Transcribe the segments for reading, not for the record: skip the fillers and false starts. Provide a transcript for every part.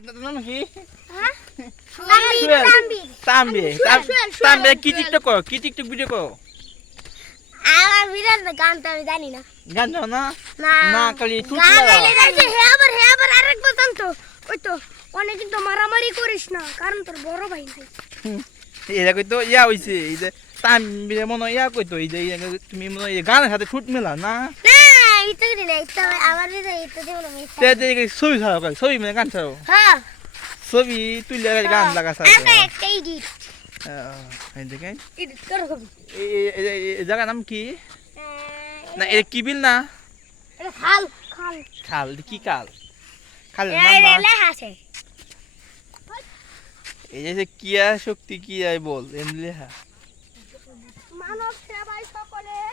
এটা তো নাম কি? হ্যাঁ তাম্বে কি টিকটক করো? কি টিকটক ভিডিও করো? আমার বিরাট গান তো আমি জানি না। গান জানো না? না না খালি টুট গান লাগা। আইলে যাইছে হে আবার আরেক বলতাম তো ওই তো অনেক কিন্তু মারামারি করিস না কারণ তোর বড় ভাই নাই। এটা কইতো ইয়া হইছে এই যে তাম্বে মনে ইয়া কইতো এই যে তুমি মনে এই গানের সাথে শুট মেলা না? না এটা কি না এটা আমার বিরাট এটা দেব না তে তে ছবি ছাড়ো ছবি মানে গান ছাড়ো। হ্যাঁ ছবি তুইলে গান লাগা ছাড়ো। একটা একটা এডিট এই দেখেন এডিট করো কবি। এই জায়গার নাম কি? না এটা কি বিল না? এটা খাল খাল খাল কি কাল? খালের এই নাম না? লেখা আছে। এই যে কিয়া শক্তি কি আই বল এমলে হ্যাঁ মানব সেবাই সকলের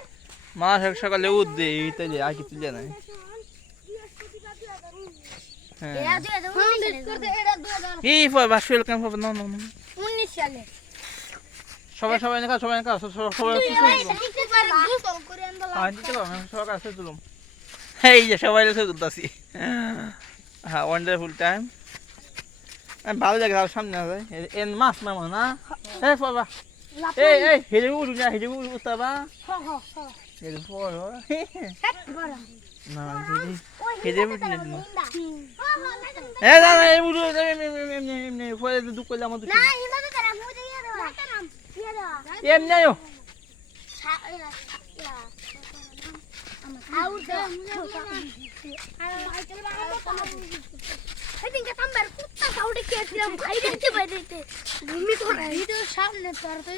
মা সকালে উদ্দে এই তাইলে আর কি তুলে নাই হ্যাঁ এটা 2019 করতে এটা 2019 এই ফর বাসুল কাম ফর না না সালে সবাই না সবাই দেখতে পারে গোসল করে আনলা। হ্যাঁ দিতে পারো সবাই কাছে তুলুম এই যে সবাই এসে তুলতাছি হ্যাঁ ওয়ান্ডারফুল টাইম আমি ভালো লাগে আর সামনে আছে এন মাছ মামা না এই ফরবা এই হেরে উড়ু না হেরে উড়ু উতাবা হেরে ফর না হেরে উড়ু না এ না এই উড়ু এমনি ফরে দুঃখ করলে আমার দুঃখ না ইমামে করা মুজে ইয়া দাও ইয়া দাও এমনি আয়ো ভূমি করে ভিডিও সামনে তোর তো